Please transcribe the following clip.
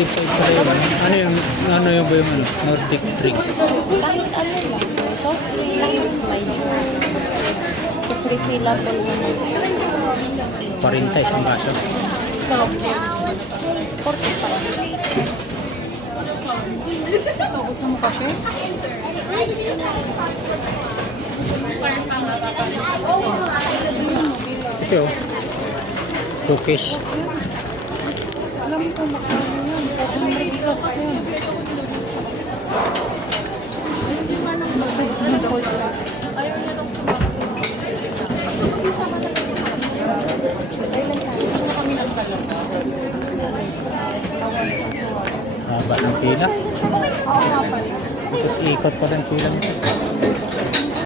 45 pa rin. Ano yung ba yung Nordic drink? Kahit ano lang. Soft drinks, may juice. Tapos refillable naman. 40 isang baso. 40 pa lang. Gusto mo kape? Ito oh. Cookies. Alam ko makano yun. Haba ng pila. Ikot-ikot pa ng pila nito.